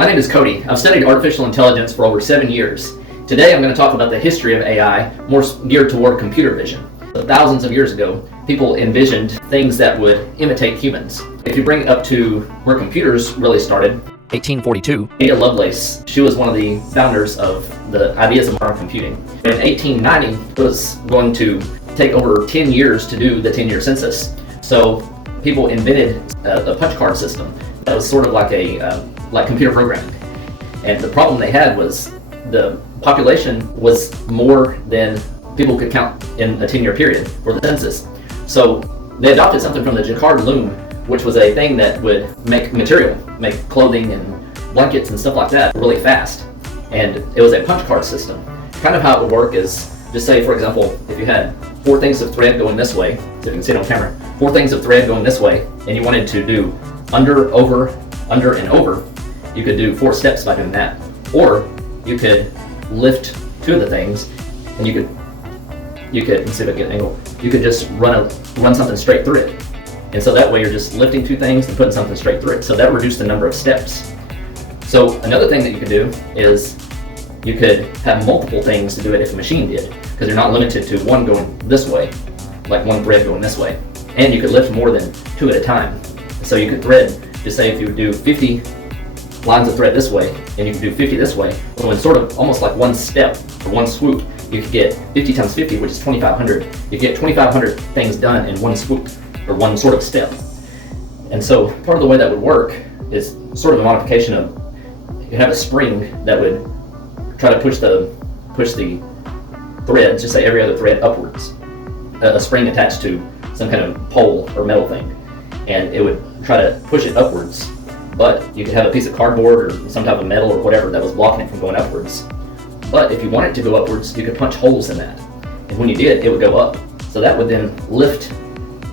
My name is Cody. I've studied artificial intelligence for over 7 years. Today I'm going to talk about the history of AI, more geared toward computer vision. Thousands of years ago, people envisioned things that would imitate humans. If you bring it up to where computers really started, 1842, Ada Lovelace, she was one of the founders of the ideas of modern computing. In 1890, it was going to take over 10 years to do the 10-year census. So people invented a punch card system that was sort of like like computer programming. And the problem they had was the population was more than people could count in a 10-year period for the census. So they adopted something from the Jacquard loom, which was a thing that would make material, make clothing and blankets and stuff like that really fast. And it was a punch card system. Kind of how it would work is, just say for example, if you had 4 things of thread going this way, so you can see it on camera, 4 things of thread going this way, and you wanted to do under, over, and over, you could do 4 steps by doing that. Or you could lift 2 of the things, and you could let's see if I get an angle, you could just run something straight through it. And so that way you're just lifting 2 things and putting something straight through it. So that reduced the number of steps. So another thing that you could do is you could have multiple things to do it if a machine did, because you're not limited to one going this way, like one thread going this way. And you could lift more than 2 at a time. So you could thread, just say if you would do 50 lines of thread this way, and you could do 50 this way, so in sort of almost like one step or one swoop, you could get 50 times 50, which is 2,500. You get 2,500 things done in one swoop, or one sort of step. And so part of the way that would work is sort of a modification of, you have a spring that would try to push the threads, just say every other thread upwards. A spring attached to some kind of pole or metal thing, and it would try to push it upwards. But you could have a piece of cardboard or some type of metal or whatever that was blocking it from going upwards. But if you want it to go upwards, you could punch holes in that. And when you did, it would go up. So that would then lift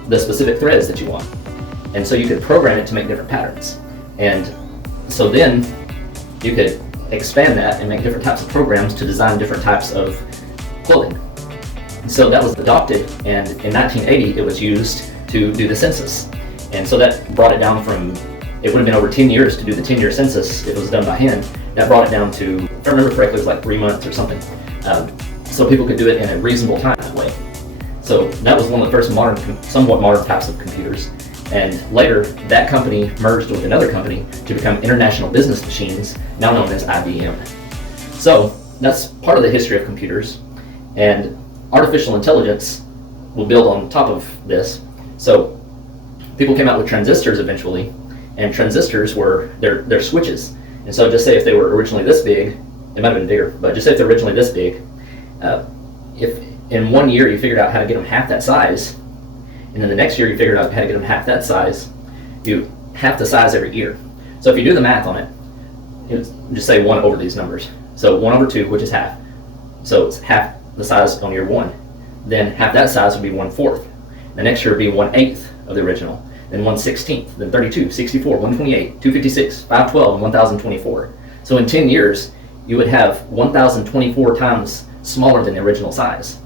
the specific threads that you want. And so you could program it to make different patterns. And so then you could expand that and make different types of programs to design different types of clothing. And so that was adopted, and in 1980 it was used to do the census. And so that brought it down from, it would have been over 10 years to do the 10-year census if it was done by hand. That brought it down to, if I remember correctly, it was like 3 months or something. So people could do it in a reasonable time that way. So that was one of the first somewhat modern types of computers. And later, that company merged with another company to become International Business Machines, now known as IBM. So that's part of the history of computers. And artificial intelligence will build on top of this. So people came out with transistors eventually, and transistors were their switches. And so just say if they were originally this big, it might have been bigger, but just say if they're originally this big, if in 1 year you figured out how to get them half that size, and then the next year you figured out how to get them half that size, you half the size every year. So if you do the math on it, just say 1 over these numbers. So 1 over 2, which is half. So it's half the size on year 1. Then half that size would be 1/4. The next year would be 1/8 of the original. Then 1/16, then 32, 64, 128, 256, 512, and 1024. So in 10 years, you would have 1024 times smaller than the original size.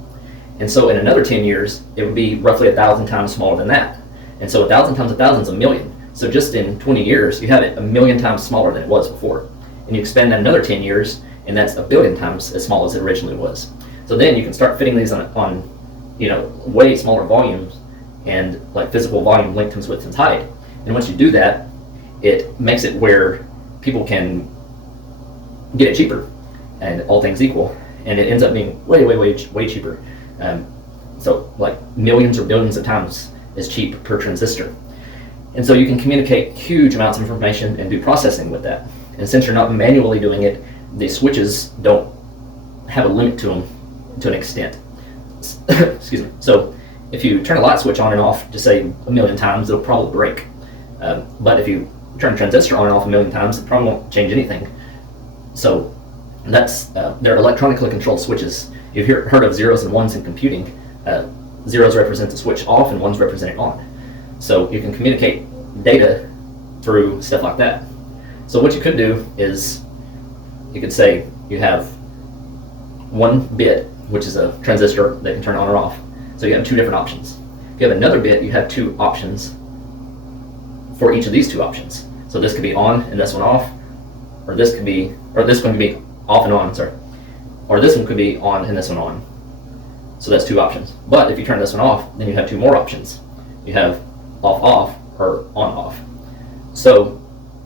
And so in another 10 years, it would be roughly 1,000 times smaller than that. And so 1,000 times 1,000 is 1,000,000. So just in 20 years, you have it 1,000,000 times smaller than it was before. And you expand that another 10 years, and that's 1,000,000,000 times as small as it originally was. So then you can start fitting these on way smaller volumes, and like physical volume, length times width times height. And once you do that, it makes it where people can get it cheaper, and all things equal, and it ends up being way cheaper. So like millions or billions of times as cheap per transistor. And so you can communicate huge amounts of information and do processing with that. And since you're not manually doing it, the switches don't have a limit to them to an extent. Excuse me. So if you turn a light switch on and off, just say 1,000,000 times, it'll probably break. But if you turn a transistor on and off 1,000,000 times, it probably won't change anything. So that's they're electronically controlled switches. You've heard of zeros and ones in computing. Zeros represent the switch off, and ones represent it on. So you can communicate data through stuff like that. So what you could do is, you could say you have 1 bit, which is a transistor that can turn on or off. So you have 2 different options. If you have another bit, you have 2 options for each of these 2 options. So this could be on and this one off, or this could be, or this one could be off and on, sorry, or this one could be on and this one on. So that's 2 options. But if you turn this one off, then you have 2 more options. You have off off or on off. So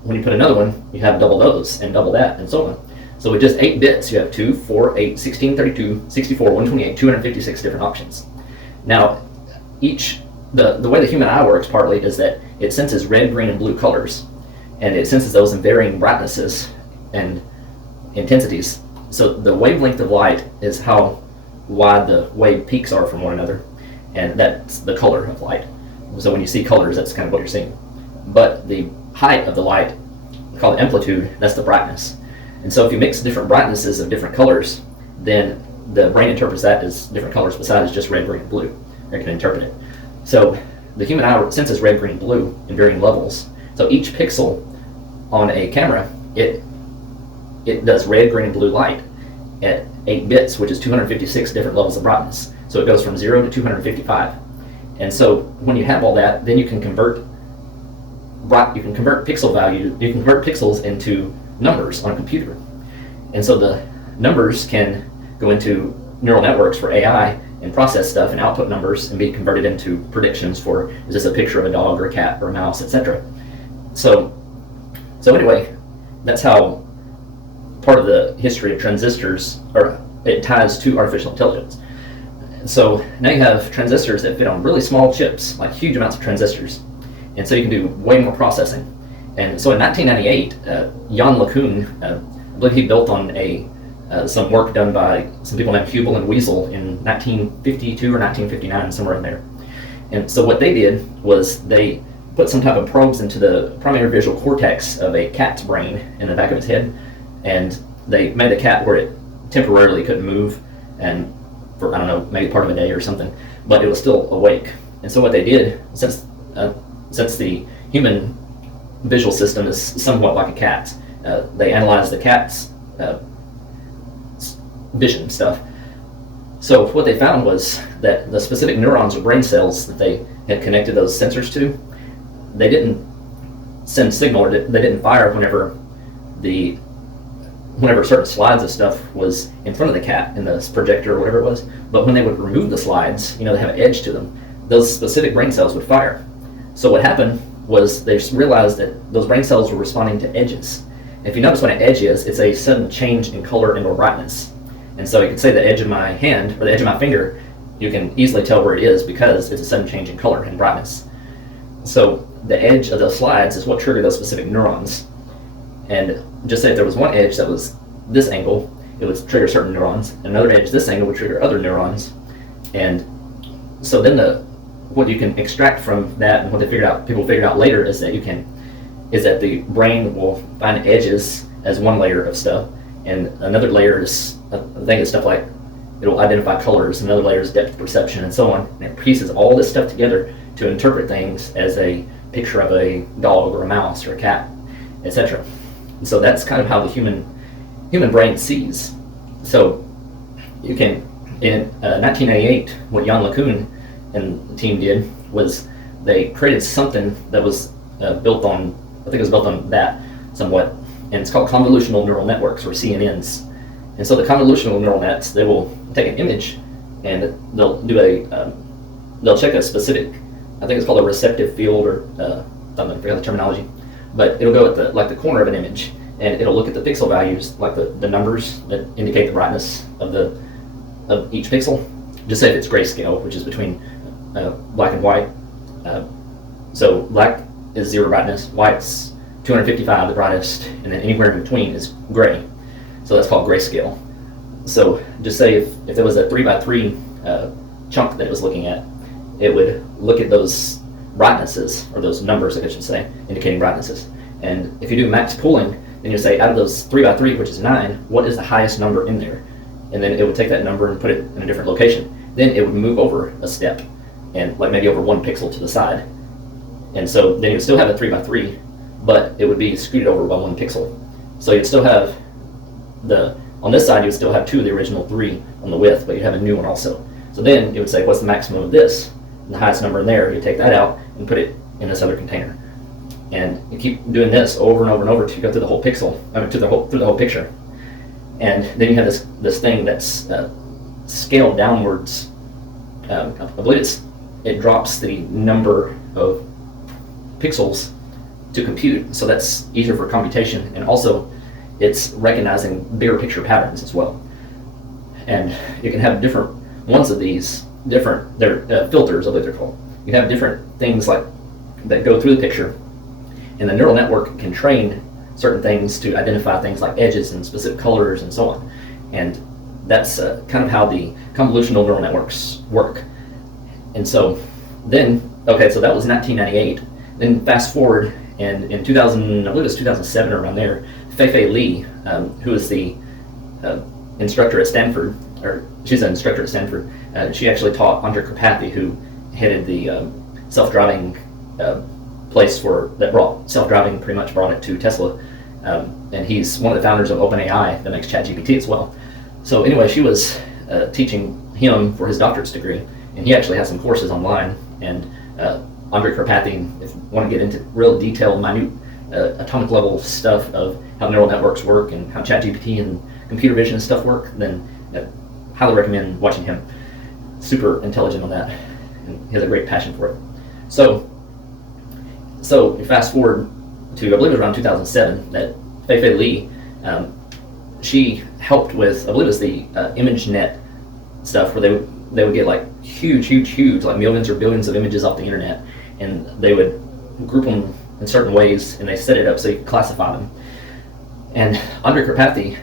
when you put another one, you have double those and double that and so on. So with just 8 bits, you have 2, 4, 8, 16, 32, 64, 128, 256 different options. Now, the way the human eye works partly is that it senses red, green, and blue colors, and it senses those in varying brightnesses and intensities. So the wavelength of light is how wide the wave peaks are from one another, and that's the color of light. So when you see colors, that's kind of what you're seeing. But the height of the light, called amplitude, that's the brightness. And so if you mix different brightnesses of different colors, then the brain interprets that as different colors besides just red, green, and blue. It can interpret it. So the human eye senses red, green, and blue in varying levels. So each pixel on a camera, it does red, green, and blue light at 8 bits, which is 256 different levels of brightness. So it goes from 0 to 255. And so when you have all that, then you can convert pixel value, you can convert pixels into numbers on a computer. And so the numbers can go into neural networks for AI and process stuff and output numbers and be converted into predictions for, is this a picture of a dog or a cat or a mouse, etc. So anyway, that's how part of the history of transistors, or it ties to artificial intelligence. So now you have transistors that fit on really small chips, like huge amounts of transistors. And so you can do way more processing. And so in 1998, Yann Lecun, I believe he built on some work done by some people named Hubel and Weasel in 1952 or 1959, somewhere in there. And so what they did was they put some type of probes into the primary visual cortex of a cat's brain in the back of its head, and they made the cat where it temporarily couldn't move, and for, I don't know, maybe part of a day or something, but it was still awake. And so what they did, since the human visual system is somewhat like a cat's, they analyzed the cat's vision stuff. So what they found was that the specific neurons or brain cells that they had connected those sensors to, they didn't send signal, or they didn't fire whenever certain slides of stuff was in front of the cat in the projector or whatever it was. But when they would remove the slides, they have an edge to them, those specific brain cells would fire. So what happened was they realized that those brain cells were responding to edges. If you notice what an edge is, it's a sudden change in color and or brightness. And so you could say the edge of my hand or the edge of my finger, you can easily tell where it is because it's a sudden change in color and brightness. So the edge of those slides is what triggered those specific neurons. And just say if there was one edge that was this angle, it would trigger certain neurons. Another edge this angle would trigger other neurons. And so then what you can extract from that, and what people figured out later, is that the brain will find edges as one layer of stuff, and another layer is, I think it's stuff like, it'll identify colors, another layer is depth perception, and so on. And it pieces all this stuff together to interpret things as a picture of a dog or a mouse or a cat, etc. And so that's kind of how the human brain sees. So you can, in 1998, what Yann Lecun and the team did was they created something that was built on that somewhat, and it's called convolutional neural networks, or CNNs. And so the convolutional neural nets, they will take an image and they'll do they'll check a specific, I think it's called a receptive field, or I forgot the terminology, but it'll go at the corner of an image, and it'll look at the pixel values, like the numbers that indicate the brightness of each pixel. Just say if it's grayscale, which is between black and white. So black is 0 brightness, white's 255 the brightest, and then anywhere in between is gray. So that's called grayscale. So just say if there was a 3x3 chunk that it was looking at, it would look at those brightnesses, or those numbers I should say, indicating brightnesses. And if you do max pooling, then you say out of those 3x3, which is 9, what is the highest number in there? And then it would take that number and put it in a different location. Then it would move over a step, and like maybe over 1 pixel to the side. And so then you would still have a 3x3, but it would be scooted over by 1 pixel. So you'd still have on this side you would still have 2 of the original 3 on the width, but you'd have a new one also. So then it would say, what's the maximum of this? And the highest number in there, you take that out and put it in this other container. And you keep doing this over and over and over to go through the whole pixel, through the whole picture. And then you have this thing that's scaled downwards. I believe it drops the number of pixels to compute, so that's easier for computation, and also it's recognizing bigger picture patterns as well. And you can have different ones of these, they're filters, I believe they're called. You have different things like that go through the picture, and the neural network can train certain things to identify things like edges and specific colors and so on. And that's kind of how the convolutional neural networks work. And so then, okay, so that was 1998. Then fast forward, and in 2000, I believe it was 2007 or around there, Fei-Fei Li, who is the instructor at Stanford, or she's an instructor at Stanford, she actually taught Andrej Karpathy, who headed the self-driving place that brought self-driving, pretty much brought it to Tesla. And he's one of the founders of OpenAI that makes ChatGPT as well. So anyway, she was teaching him for his doctorate's degree, and he actually has some courses online. And Andrej Karpathy, if you want to get into real detailed, minute, atomic level stuff of how neural networks work and how ChatGPT and computer vision and stuff work, then highly recommend watching him. Super intelligent on that, and he has a great passion for it. So you fast forward to, I believe it was around 2007, that Fei-Fei Li, she helped with, I believe it was the ImageNet stuff, where they would get like huge, like millions or billions of images off the internet, and they would group them in certain ways, and they set it up so you could classify them. And Andrej Karpathy,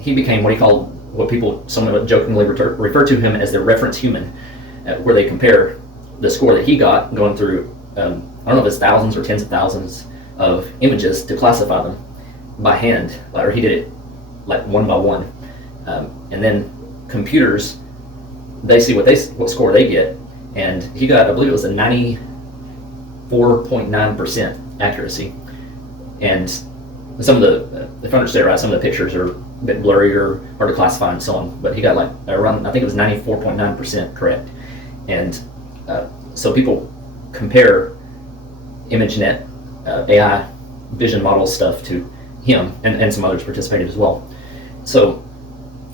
he became what people somewhat jokingly refer to him as the reference human, where they compare the score that he got going through, I don't know if it's thousands or tens of thousands of images to classify them by hand, or he did it like one by one. And then computers, they see what score they get, and he got, I believe it was a 94.9% accuracy. And some of the, if I understand right, some of the pictures are a bit blurry or hard to classify and so on, but he got like around, I think it was 94.9% correct. And so people compare ImageNet AI vision model stuff to him, and some others participated as well. So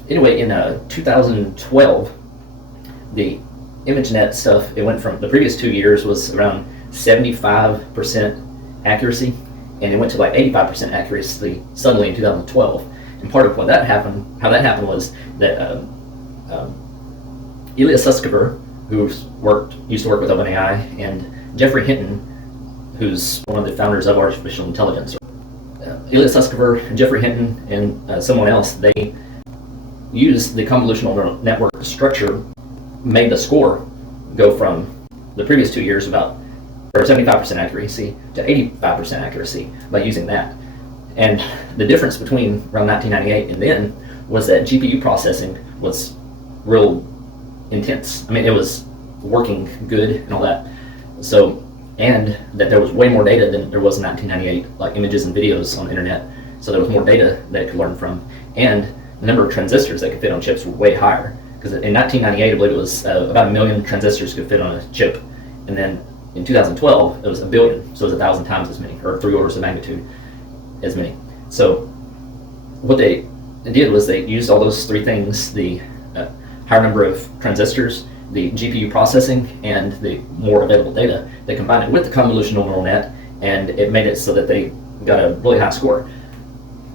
anyway, in 2012, the ImageNet stuff, it went from, the previous 2 years was around 75% accuracy, and it went to like 85% accuracy suddenly in 2012. And part of how that happened was that Ilya Sutskever, who used to work with OpenAI, and Geoffrey Hinton, who's one of the founders of artificial intelligence. Ilya Sutskever, Geoffrey Hinton, and someone else, they used the convolutional neural network structure, made the score go from the previous 2 years about 75% accuracy to 85% accuracy by using that. And the difference between around 1998 and then was that GPU processing was real intense. I mean, it was working good and all that. So, and that there was way more data than there was in 1998, like images and videos on the internet. So there was more data that it could learn from. And the number of transistors that could fit on chips were way higher. Because in 1998, I believe it was about 1 million transistors could fit on a chip. And then in 2012, it was 1 billion. So it was 1,000 times as many, or 3 orders of magnitude as many. So what they did was they used all those three things, the higher number of transistors, the GPU processing, and the more available data. They combined it with the convolutional neural net, and it made it so that they got a really high score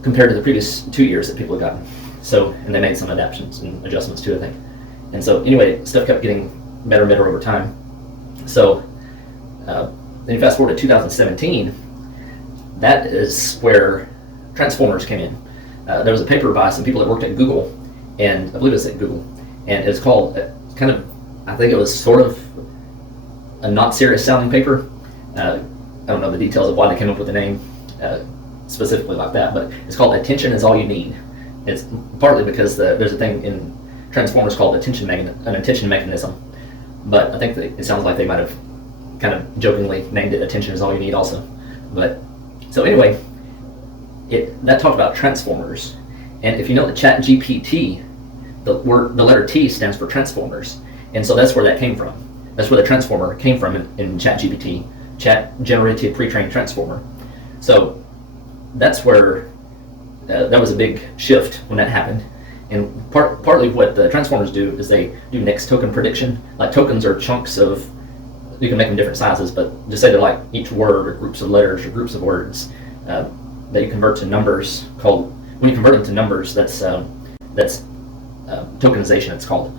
compared to the previous 2 years that people had gotten. So, and they made some adaptations and adjustments too, I think. And so anyway, stuff kept getting better and better over time. So then you fast forward to 2017, that is where transformers came in. There was a paper by some people that worked at Google, and I believe it's at Google, and it's called, kind of, I think it was sort of a not serious sounding paper. I don't know the details of why they came up with the name specifically like that, but it's called Attention is All You Need. It's partly because there's a thing in transformers called an attention mechanism, but I think it sounds like they might have kind of jokingly named it Attention is All You Need also. But so anyway, that talked about transformers, and if you know the ChatGPT, the letter T stands for transformers, and so that's where that came from. That's where the transformer came from in ChatGPT, Chat Generative Pre-trained Transformer. So that's where that was a big shift when that happened. And partly what the transformers do is they do next token prediction. Like tokens are chunks of, you can make them different sizes, but just say they're like each word or groups of letters or groups of words that you convert to numbers. When you convert them to numbers, that's tokenization. It's called.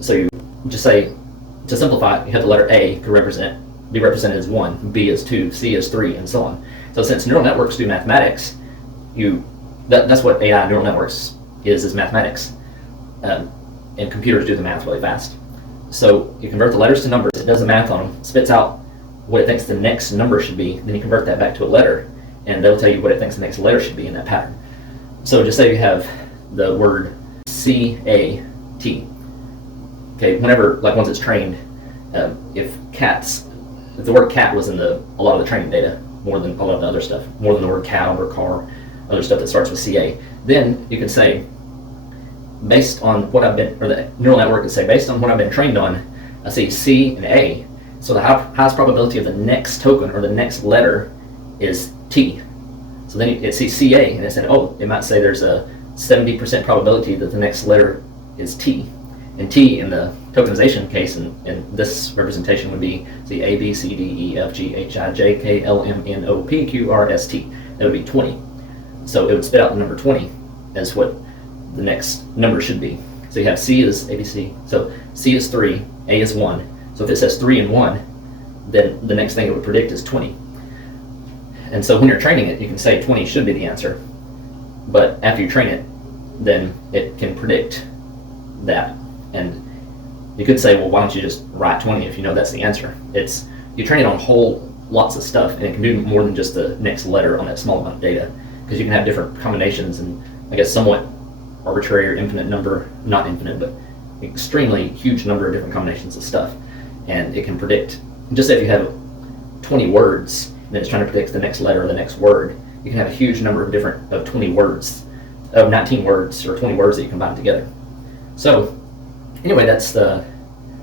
So you just say, to simplify it, you have the letter A could be represented as 1, B as 2, C as 3, and so on. So since neural networks do mathematics, that's what AI neural networks is mathematics, and computers do the math really fast. So you convert the letters to numbers, it does the math on them, spits out what it thinks the next number should be, then you convert that back to a letter, and they'll tell you what it thinks the next letter should be in that pattern. So just say you have the word C-A-T. Okay, whenever, like once it's trained, if the word cat was in a lot of the training data, more than a lot of the other stuff, more than the word cow or car, other stuff that starts with CA, then you can say, based on what or the neural network can say, based on what I've been trained on, I see C and A, so the highest probability of the next token or the next letter is T. So then it sees CA and it said, oh, it might say there's a 70% probability that the next letter is T. And T in the tokenization case, and this representation would be A, B, C, D, E, F, G, H, I, J, K, L, M, N, O, P, Q, R, S, T. That would be 20. So it would spit out the number 20 as what the next number should be. So you have C is ABC. So C is 3, A is 1. So if it says 3 and 1, then the next thing it would predict is 20. And so when you're training it, you can say 20 should be the answer. But after you train it, then it can predict that. And you could say, well, why don't you just write 20 if you know that's the answer? You train it on lots of stuff, and it can do more than just the next letter on that small amount of data, because you can have different combinations and, I guess, somewhat arbitrary or infinite number, not infinite, but extremely huge number of different combinations of stuff. And it can predict, just say if you have 20 words, and then it's trying to predict the next letter or the next word, you can have a huge number of 20 words, of 19 words or 20 words that you combine together. So anyway, that's the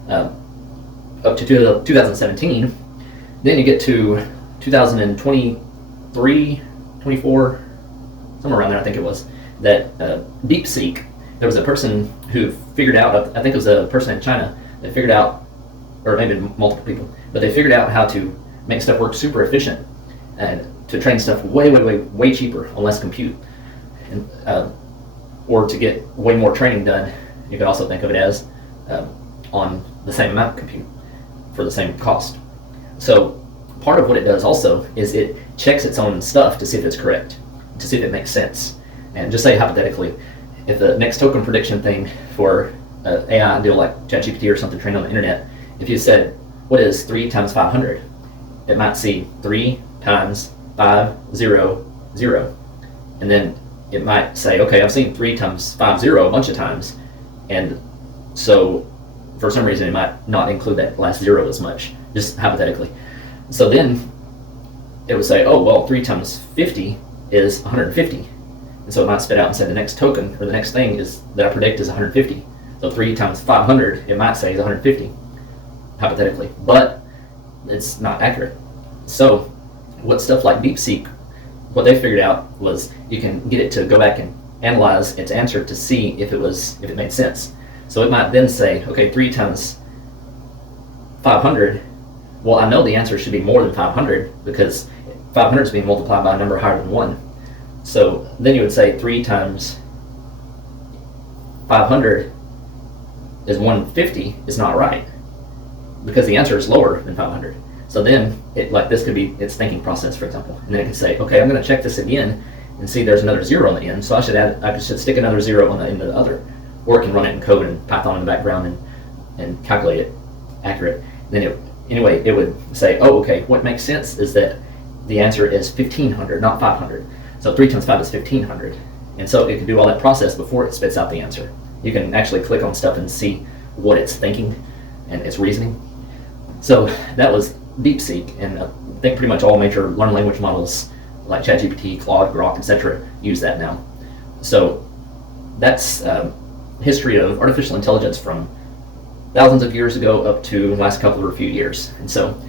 up to 2017. Then you get to 2023, 24, somewhere around there I think it was, that DeepSeek, there was a person who figured out, I think it was a person in China that figured out, or maybe multiple people, but they figured out how to make stuff work super efficient and to train stuff way cheaper on less compute, and or to get way more training done. You could also think of it as on the same amount of compute for the same cost. So part of what it does also is it checks its own stuff to see if it's correct, to see if it makes sense. And just say hypothetically, if the next token prediction thing for AI deal like ChatGPT or something trained on the internet, if you said, what is 3 times 500? It might see 3 times 5, 0, 0. And then it might say, okay, I've seen 3 times 5, 0 a bunch of times. And so for some reason it might not include that last 0 as much, just hypothetically. So then it would say, oh, well, 3 times 50 is 150. And so it might spit out and say the next token or the next thing is that I predict is 150. So 3 times 500, it might say is 150, hypothetically, but it's not accurate. So what stuff like DeepSeek, what they figured out was you can get it to go back and analyze its answer to see if it made sense. So it might then say, okay, 3 times 500, well, I know the answer should be more than 500 because 500 is being multiplied by a number higher than 1. So then you would say 3 times 500 is 150 is not right because the answer is lower than 500. So then this could be its thinking process, for example. And then it can say, okay, I'm going to check this again and see there's another 0 on the end. So I should stick another 0 on the end of the other. Or it can run it in code and Python in the background and calculate it accurate. Then it would say, oh, okay, what makes sense is that the answer is 1500, not 500. So 3 times 5 is 1500. And so it can do all that process before it spits out the answer. You can actually click on stuff and see what it's thinking and its reasoning. So that was DeepSeek, and I think pretty much all major learned language models like ChatGPT, Claude, Grok, etc. use that now. So that's history of artificial intelligence from thousands of years ago up to the last couple or few years. And so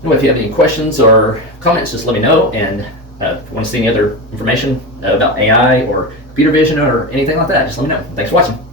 Anyway, if you have any questions or comments, just let me know. And if you want to see any other information about AI or computer vision or anything like that, just let me know. Thanks for watching.